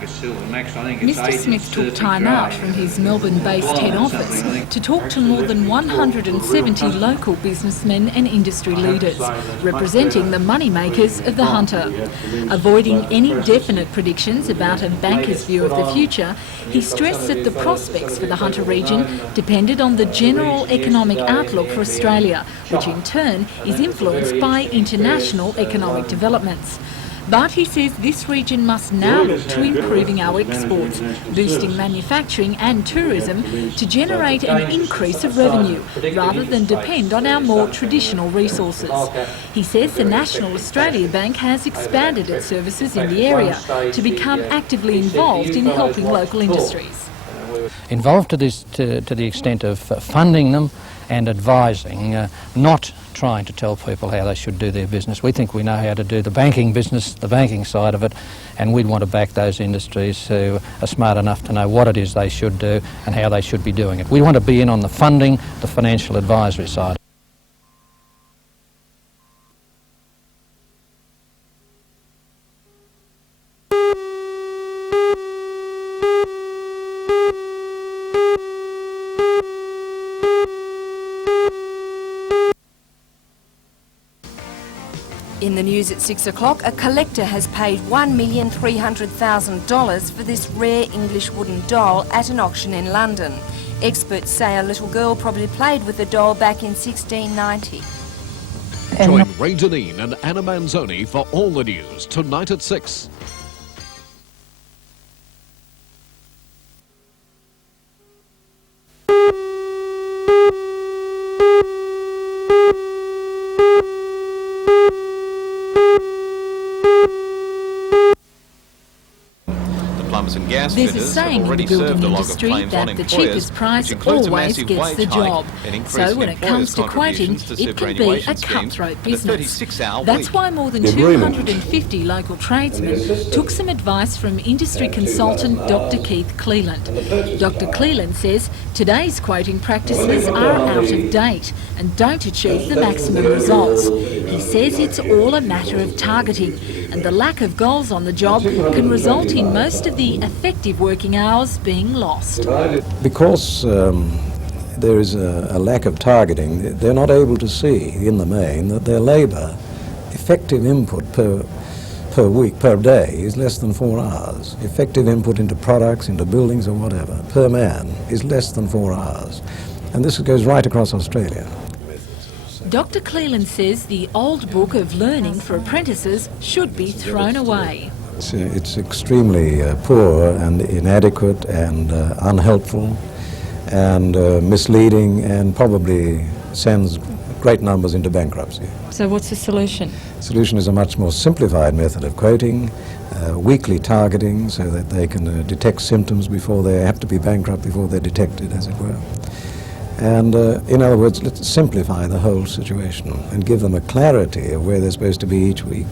Mr Smith took time out from his Melbourne-based head office to talk to more than 170 local businessmen and industry leaders, representing the moneymakers of the Hunter. Avoiding any definite predictions about a banker's view of the future, he stressed that the prospects for the Hunter region depended on the general economic outlook for Australia, which in turn is influenced by international economic developments. But he says this region must now look to improving our exports, boosting manufacturing and tourism to generate an increase of revenue, rather than depend on our more traditional resources. He says the National Australia Bank has expanded its services in the area to become actively involved in helping local industries. Involved to the extent of funding them and advising, not trying to tell people how they should do their business. We think we know how to do the banking business, the banking side of it, and we'd want to back those industries who are smart enough to know what it is they should do and how they should be doing it. We want to be in on the funding, the financial advisory side. In the news at 6 o'clock, a collector has paid $1,300,000 for this rare English wooden doll at an auction in London. Experts say a little girl probably played with the doll back in 1690. Join Ray Deneen and Anna Manzoni for all the news tonight at 6. There's a saying in the building industry that the cheapest price always gets the job. So when it comes to quoting, it can be a cutthroat business. That's why more than 250 local tradesmen took some advice from industry consultant Dr. Keith Cleland. Dr. Cleland says today's quoting practices are out of date and don't achieve the maximum results. He says it's all a matter of targeting, and the lack of goals on the job can result in most of the effective working hours being lost. Because there is a lack of targeting, they're not able to see, in the main, that their labour, effective input per week, per day, is less than 4 hours. Effective input into products, into buildings or whatever, per man, is less than 4 hours. And this goes right across Australia. Dr. Cleland says the old book of learning for apprentices should be thrown away. It's extremely poor and inadequate and unhelpful and misleading, and probably sends great numbers into bankruptcy. So what's the solution? The solution is a much more simplified method of quoting, weekly targeting, so that they can detect symptoms before they have to be bankrupt, before they're detected, as it were. And in other words, let's simplify the whole situation and give them a clarity of where they're supposed to be each week.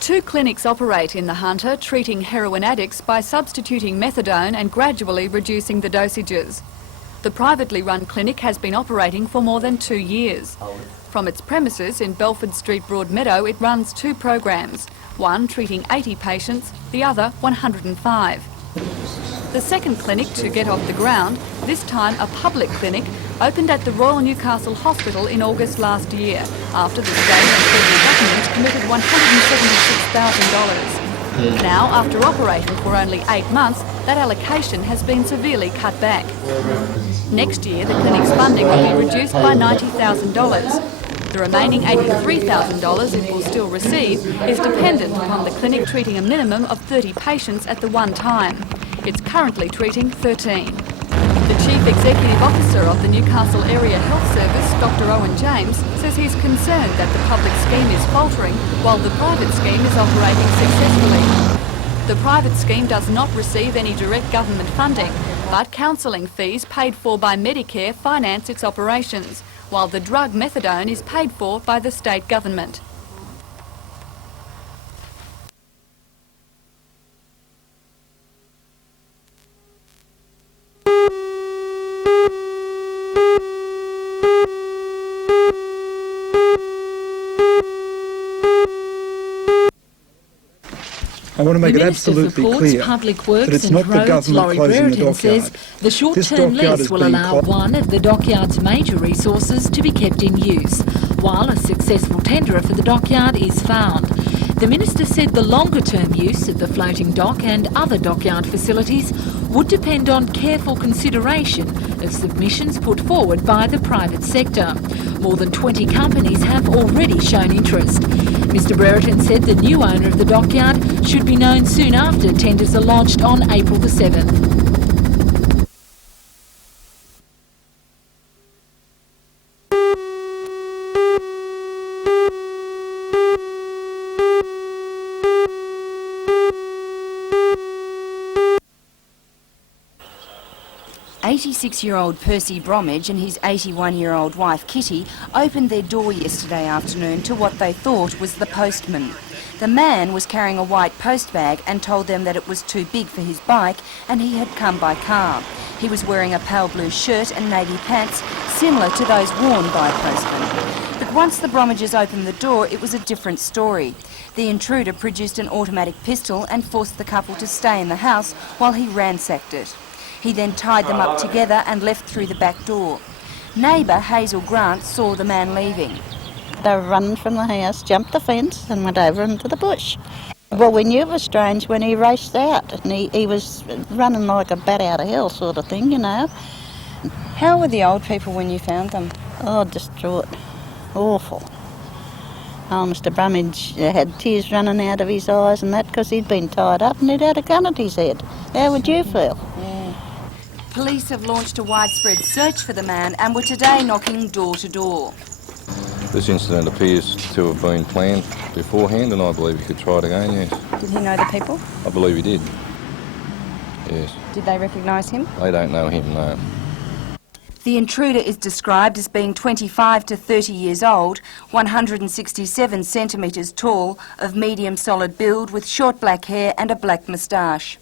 Two clinics operate in the Hunter, treating heroin addicts by substituting methadone and gradually reducing the dosages. The privately run clinic has been operating for more than 2 years. From its premises in Belford Street, Broadmeadow, it runs 2 programs, one treating 80 patients, the other 105. The second clinic to get off the ground, this time a public clinic, opened at the Royal Newcastle Hospital in August last year, after the state and federal government committed $176,000. Now, after operating for only 8 months, that allocation has been severely cut back. Next year, the clinic's funding will be reduced by $90,000. The remaining $83,000 it will still receive is dependent upon the clinic treating a minimum of 30 patients at the one time. It's currently treating 13. The Chief Executive Officer of the Newcastle Area Health Service, Dr. Owen James, says he's concerned that the public scheme is faltering while the private scheme is operating successfully. The private scheme does not receive any direct government funding, but counselling fees paid for by Medicare finance its operations, while the drug methadone is paid for by the state government. I want to make the it Minister absolutely for Ports, clear Public that Works it's and not the Roads, government Laurie closing the Brereton, says dockyard. the This short-term dockyard lease is will being allow one of the dockyard's major resources to be kept in use, while a successful tenderer for the dockyard is found. The Minister said the longer-term use of the floating dock and other dockyard facilities would depend on careful consideration of submissions put forward by the private sector. More than 20 companies have already shown interest. Mr Brereton said the new owner of the dockyard should be known soon after tenders are lodged on April the 7th. "86-year-old Percy Bromwich and his 81-year-old wife Kitty opened their door yesterday afternoon to what they thought was the postman. The man was carrying a white post bag and told them that it was too big for his bike and he had come by car. He was wearing a pale blue shirt and navy pants similar to those worn by postmen. But once the Bromwiches opened the door, it was a different story. The intruder produced an automatic pistol and forced the couple to stay in the house while he ransacked it. He then tied them up together and left through the back door. Neighbour Hazel Grant saw the man leaving. They were running from the house, jumped the fence and went over into the bush. Well, we knew it was strange when he raced out and he was running like a bat out of hell sort of thing, you know. How were the old people when you found them? Oh, distraught. Awful. Oh, Mr Bromwich had tears running out of his eyes and that because he'd been tied up and he'd had a gun at his head. How would you feel? Police have launched a widespread search for the man and were today knocking door to door. This incident appears to have been planned beforehand and I believe he could try it again, yes. Did he know the people? I believe he did. Yes. Did they recognise him? They don't know him, no. The intruder is described as being 25 to 30 years old, 167 centimetres tall, of medium solid build with short black hair and a black moustache.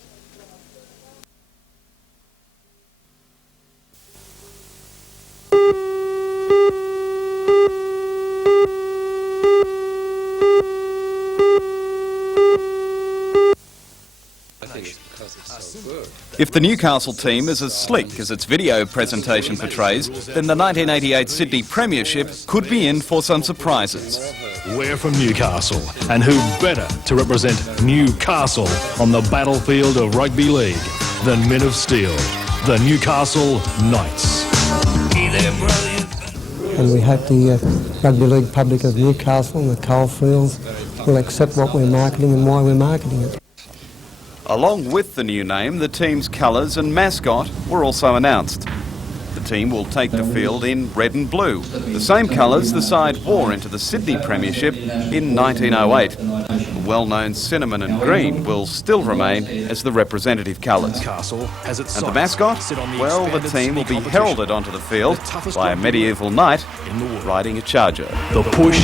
If the Newcastle team is as slick as its video presentation portrays, then the 1988 Sydney Premiership could be in for some surprises. We're from Newcastle, and who better to represent Newcastle on the battlefield of rugby league than Men of Steel, the Newcastle Knights. And we hope the rugby league public of Newcastle and the coalfields will accept what we're marketing and why we're marketing it. Along with the new name, the team's colours and mascot were also announced. The team will take the field in red and blue, the same colours the side wore into the Sydney Premiership in 1908. The well-known cinnamon and green will still remain as the representative colours. And the mascot? Well, the team will be heralded onto the field by a medieval knight riding a charger. The push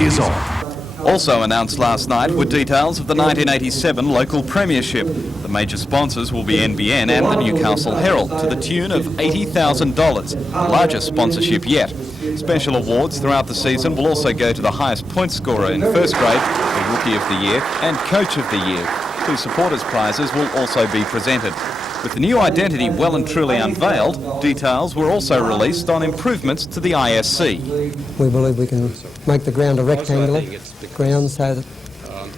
is on. Also announced last night were details of the 1987 local premiership. The major sponsors will be NBN and the Newcastle Herald to the tune of $80,000, the largest sponsorship yet. Special awards throughout the season will also go to the highest point scorer in first grade, the Rookie of the Year and Coach of the Year. Two supporters prizes will also be presented. With the new identity well and truly unveiled, details were also released on improvements to the ISC. We believe we can make the ground a rectangular ground so that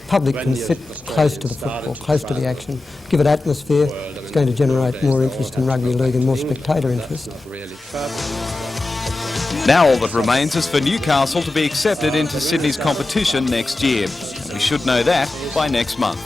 public can sit close to the football, close to the action, give it atmosphere. It's going to generate more interest in rugby league and more spectator interest. Now all that remains is for Newcastle to be accepted into Sydney's competition next year. We should know that by next month.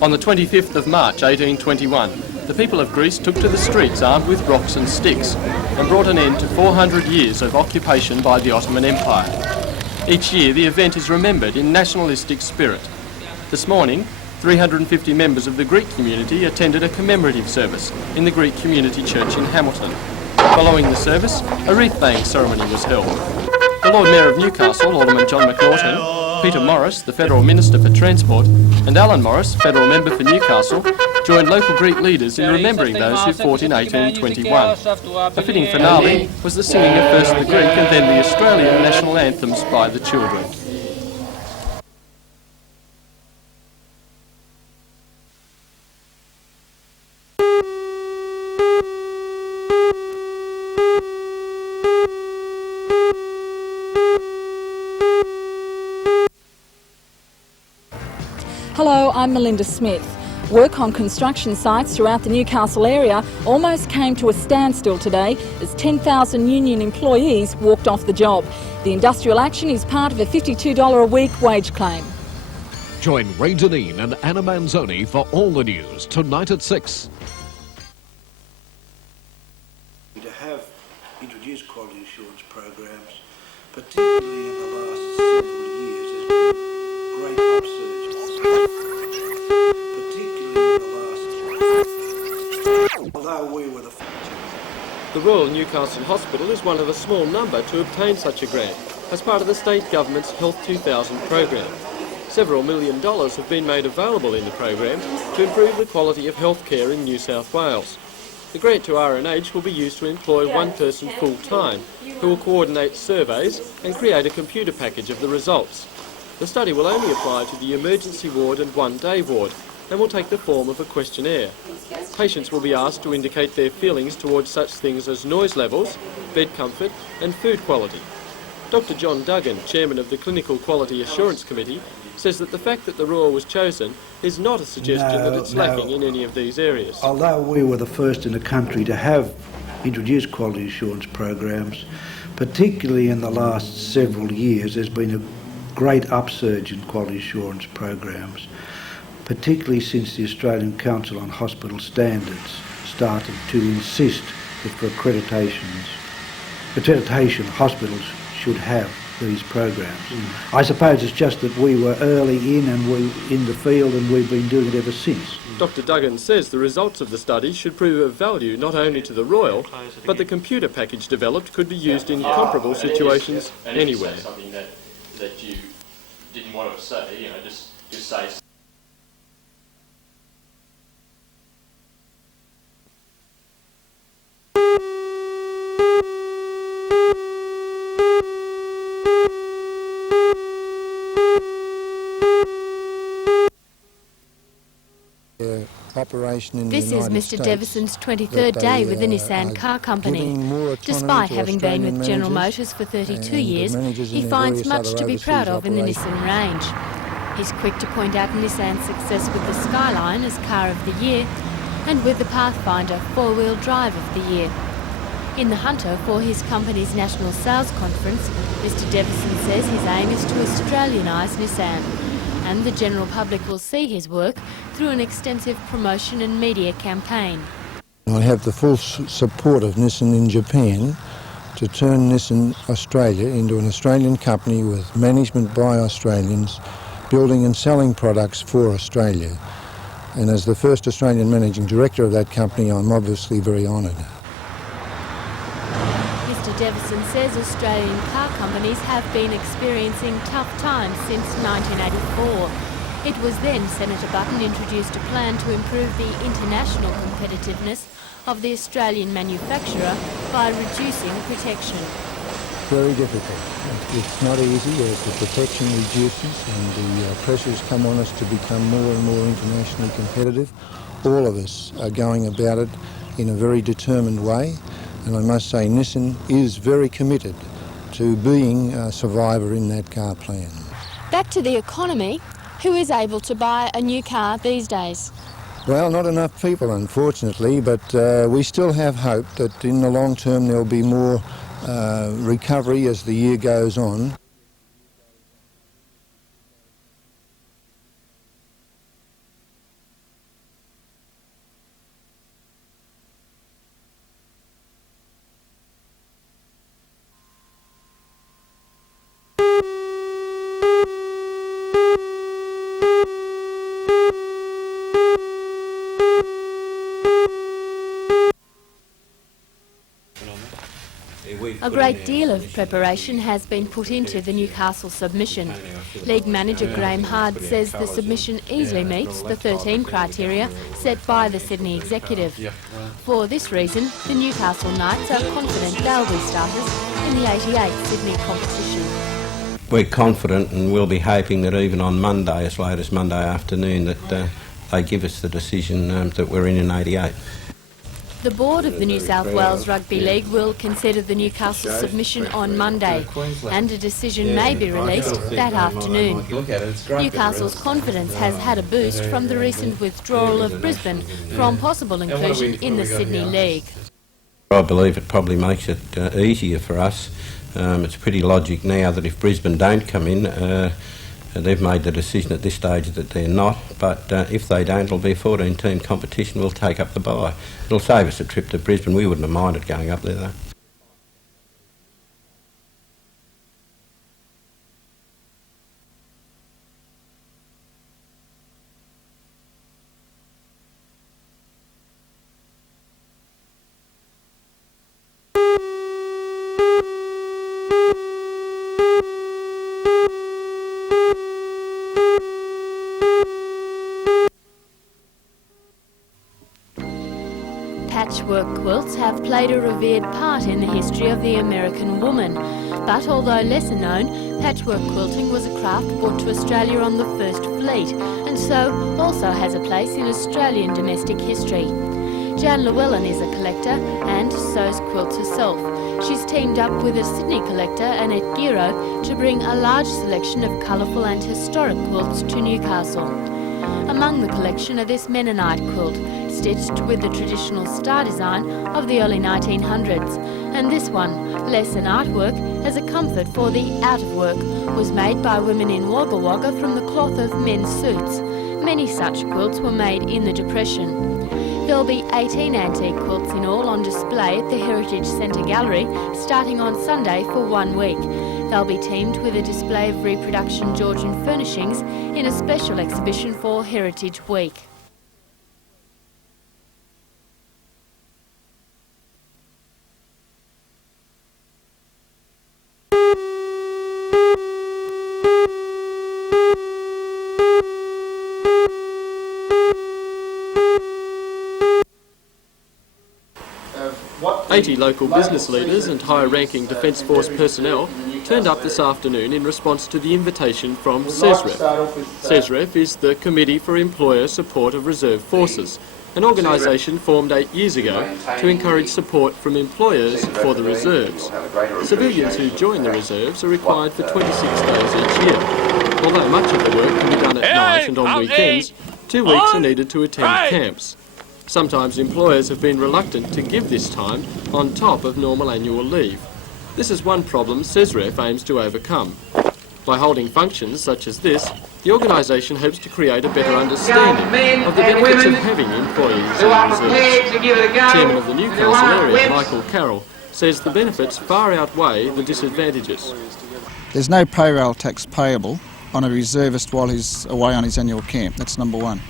On the 25th of March 1821, the people of Greece took to the streets armed with rocks and sticks and brought an end to 400 years of occupation by the Ottoman Empire. Each year the event is remembered in nationalistic spirit. This morning, 350 members of the Greek community attended a commemorative service in the Greek Community Church in Hamilton. Following the service, a wreath-laying ceremony was held. The Lord Mayor of Newcastle, Alderman John McNaughton, Peter Morris, the Federal Minister for Transport, and Alan Morris, Federal Member for Newcastle, joined local Greek leaders in remembering those who fought in 1821. A fitting finale was the singing of first the Greek and then the Australian national anthems by the children. Hello, I'm Melinda Smith. Work on construction sites throughout the Newcastle area almost came to a standstill today as 10,000 union employees walked off the job. The industrial action is part of a $52 a week wage claim. Join Ray Deneen and Anna Manzoni for all the news tonight at 6. To have introduced quality assurance programs, particularly in the last several years, has been great upsurge. Although we were the Royal Newcastle Hospital is one of a small number to obtain such a grant as part of the state government's Health 2000 program. Several $1 million have been made available in the program to improve the quality of healthcare in New South Wales. The grant to RNH will be used to employ one person full-time who will coordinate surveys and create a computer package of the results. The study will only apply to the emergency ward and one-day ward and will take the form of a questionnaire. Patients will be asked to indicate their feelings towards such things as noise levels, bed comfort and food quality. Dr John Duggan, Chairman of the Clinical Quality Assurance Committee, says that the fact that the Royal was chosen is not a suggestion that it's lacking in any of these areas. Although we were the first in the country to have introduced quality assurance programs, particularly in the last several years, there's been a great upsurge in quality assurance programs, particularly since the Australian Council on Hospital Standards started to insist that for accreditation, hospitals should have these programs. I suppose it's just that we were early in and we in the field and we've been doing it ever since. Dr Duggan says the results of the study should prove of value not only to the Royal, but the computer package developed could be used in comparable situations anywhere. Something that you didn't want to say, just say. This is Mr Devison's 23rd day with the Nissan car company. Despite having been with General Motors for 32 years, he finds much to be proud of in the Nissan range. He's quick to point out Nissan's success with the Skyline as Car of the Year and with the Pathfinder four-wheel drive of the year. In the Hunter for his company's National Sales Conference, Mr Devison says his aim is to Australianise Nissan, and the general public will see his work through an extensive promotion and media campaign. I have the full support of Nissan in Japan to turn Nissan Australia into an Australian company with management by Australians, building and selling products for Australia. And as the first Australian managing director of that company, I'm obviously very honoured. Mr Devison says Australian car companies have been experiencing tough times since 1984. It was then Senator Button introduced a plan to improve the international competitiveness of the Australian manufacturer by reducing protection. Very difficult. It's not easy as the protection reduces and the pressures come on us to become more and more internationally competitive. All of us are going about it in a very determined way. And I must say Nissan is very committed to being a survivor in that car plan. Back to the economy. Who is able to buy a new car these days? Well, not enough people, unfortunately, but we still have hope that in the long term there'll be more recovery as the year goes on. A great deal of preparation has been put into the Newcastle submission. League manager Graham Hard says the submission easily meets the 13 criteria set by the Sydney executive. For this reason, the Newcastle Knights are confident they'll be starters in the 88th Sydney competition. We're confident, and we'll be hoping that even on Monday, as late as Monday afternoon, that they give us the decision that we're in 88. The board of the New South Wales Rugby League will consider the Newcastle submission on Monday, and a decision may be released that afternoon. Newcastle's confidence has had a boost from the recent withdrawal of Brisbane from possible inclusion in the Sydney League. I believe it probably makes it easier for us. It's pretty logic now that if Brisbane don't come in, they've made the decision at this stage that they're not, but if they don't, it'll be a 14-team competition. We'll take up the bye. It'll save us a trip to Brisbane. We wouldn't have minded going up there, though. Patchwork quilts have played a revered part in the history of the American woman, but although lesser known, patchwork quilting was a craft brought to Australia on the First Fleet, and so also has a place in Australian domestic history. Jan Llewellyn is a collector and sews quilts herself. She's teamed up with a Sydney collector, Annette Giro, to bring a large selection of colourful and historic quilts to Newcastle. Among the collection are this Mennonite quilt, stitched with the traditional star design of the early 1900s, and this one, less an artwork, as a comfort for the out of work, was made by women in Wagga Wagga from the cloth of men's suits. Many such quilts were made in the Depression. There'll be 18 antique quilts in all on display at the Heritage Centre Gallery, starting on Sunday for 1 week. They'll be teamed with a display of reproduction Georgian furnishings in a special exhibition for Heritage Week. "80 local business leaders and higher-ranking Defence Force personnel turned up this afternoon in response to the invitation from CESREF. CESREF is the Committee for Employer Support of Reserve Forces, an organisation formed 8 years ago to encourage support from employers for the reserves. Civilians who join the reserves are required for 26 days each year. Although much of the work can be done at night and on weekends, 2 weeks are needed to attend camps. Sometimes employers have been reluctant to give this time on top of normal annual leave. This is one problem CESREF aims to overcome. By holding functions such as this, the organisation hopes to create a better understanding of the benefits of having employees in reserves. Chairman of the Newcastle area, Michael Carroll, says the benefits far outweigh the disadvantages. There's no payroll tax payable on a reservist while he's away on his annual camp. That's number one.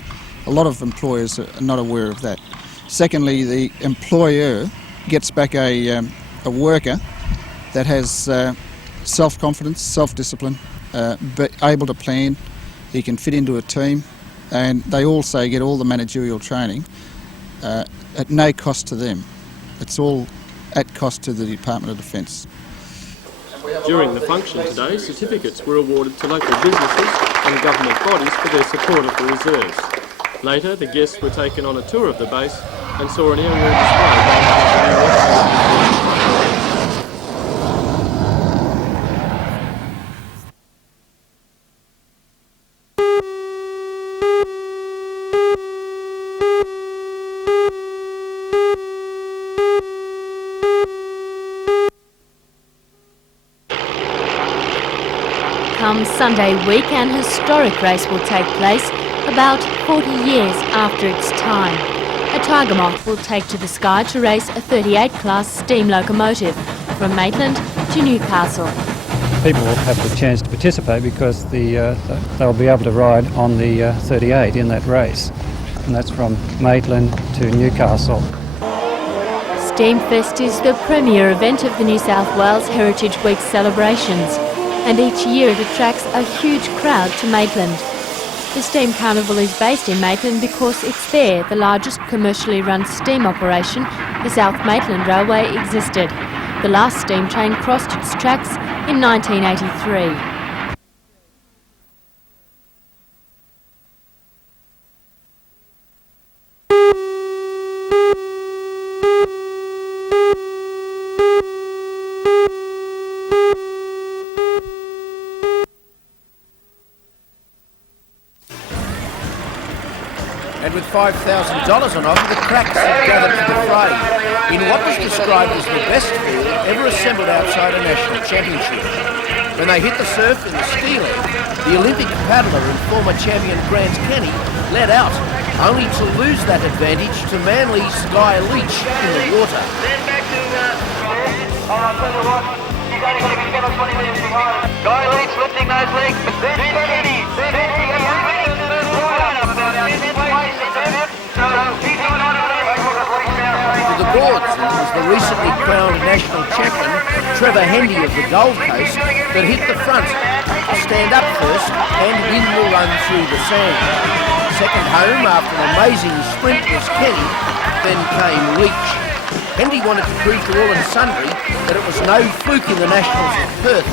A lot of employers are not aware of that. Secondly, the employer gets back a worker that has self-confidence, self-discipline, but able to plan. He can fit into a team, and they also get all the managerial training at no cost to them. It's all at cost to the Department of Defence. During the function today, certificates were awarded to local businesses and government bodies for their support of the reserves. Later, the guests were taken on a tour of the base and saw an aerial display. Come Sunday week, an historic race will take place about 40 years after its time. A Tiger Moth will take to the sky to race a 38 class steam locomotive from Maitland to Newcastle. People will have the chance to participate because they'll be able to ride on the 38 in that race, and that's from Maitland to Newcastle. Steamfest is the premier event of the New South Wales Heritage Week celebrations, and each year it attracts a huge crowd to Maitland. The Steam Carnival is based in Maitland because it's there the largest commercially run steam operation, the South Maitland Railway, existed. The last steam train crossed its tracks in 1983. And with $5,000 on offer, the cracks have gathered to the fray in what was described as the best field ever assembled outside a national championship. When they hit the surf in the ski leg, the Olympic paddler and former champion Grant Kenny led out, only to lose that advantage to Manly's Guy Leach in the water. Guy Leach lifting those legs. To the boards, it was the recently crowned national champion, Trevor Hendy of the Gold Coast, that hit the front to stand up first and win the run through the sand. Second home after an amazing sprint was Kenny, then came Leach. Hendy wanted to prove to all and sundry that it was no fluke in the Nationals of Perth.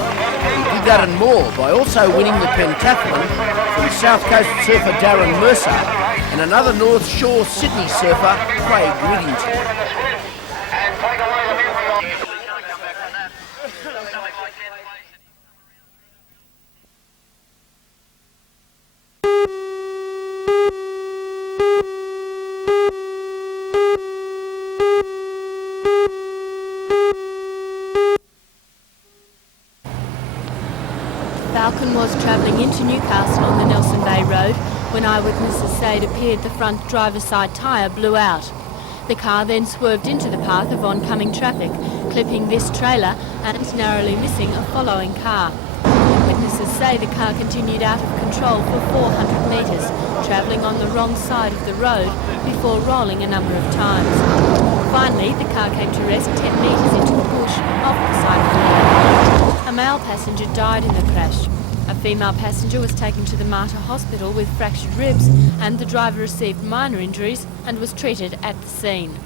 He did that and more by also winning the pentathlon from South Coast surfer Darren Mercer and another North Shore Sydney surfer, Craig Whittington. Falcon was travelling into Newcastle on the Nelson Bay Road when eyewitnesses say it appeared the front driver's side tyre blew out. The car then swerved into the path of oncoming traffic, clipping this trailer and narrowly missing a following car. Witnesses say the car continued out of control for 400 metres, travelling on the wrong side of the road before rolling a number of times. Finally, the car came to rest 10 metres into the bush off the side of the road. A male passenger died in the crash. A female passenger was taken to the Mater Hospital with fractured ribs, and the driver received minor injuries and was treated at the scene.